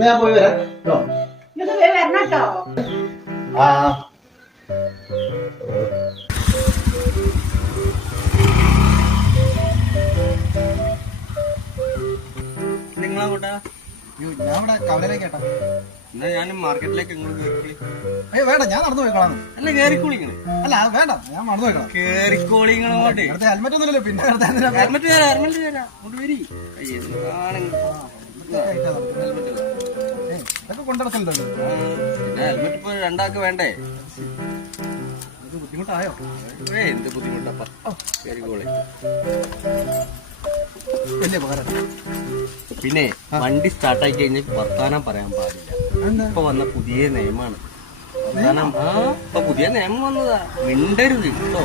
ഞാൻ പോയി വരാം കേട്ടോ. വരണം കേട്ടോ. ആ നിങ്ങളാ ഞാൻ ഇവിടെ കവലയിലേക്ക് കേട്ടോ. എന്നാ ഞാൻ മാർക്കറ്റിലേക്ക് ഇങ്ങോട്ട് കേറി. അയ്യോ വേണ്ട, ഞാൻ നടന്നു പോയിക്കോളാം. അല്ല കേറിക്കോളിങ്ങള്. അല്ല അത് വേണ്ട, ഞാൻ നടന്നു പോയിക്കോളാം. കേറിക്കോളിങ്ങളോട്ട് നേരത്തെ ഹെൽമെറ്റ് ഒന്നുമില്ലല്ലോ, പിന്നെ നേരത്തെ എന്തിനാ? ഹെൽമെറ്റ് തരാം, ഹെൽമെറ്റ് തരാം. അങ്ങോട്ട് വരി. ഇതൊക്കെ കൊണ്ടിടത്തുണ്ടല്ലോ. പിന്നെ ഹെൽമെറ്റ് ഇപ്പൊ രണ്ടാൾക്ക് വേണ്ടേ? ഇത് ബുദ്ധിമുട്ടായോ? എന്ത് ബുദ്ധിമുട്ടപ്പ. കേറിക്കോളി. വലിയ ഉപകാരം. പിന്നെ വണ്ടി സ്റ്റാർട്ടായി കഴിഞ്ഞാൽ വർത്താനം പറയാൻ പാടില്ല. എന്താ? ഇപ്പൊ വന്ന പുതിയ നിയമമാണ് വർത്താനം. ഇപ്പൊ പുതിയ നിയമം വന്നതാ. മിണ്ടരുത് കേട്ടോ.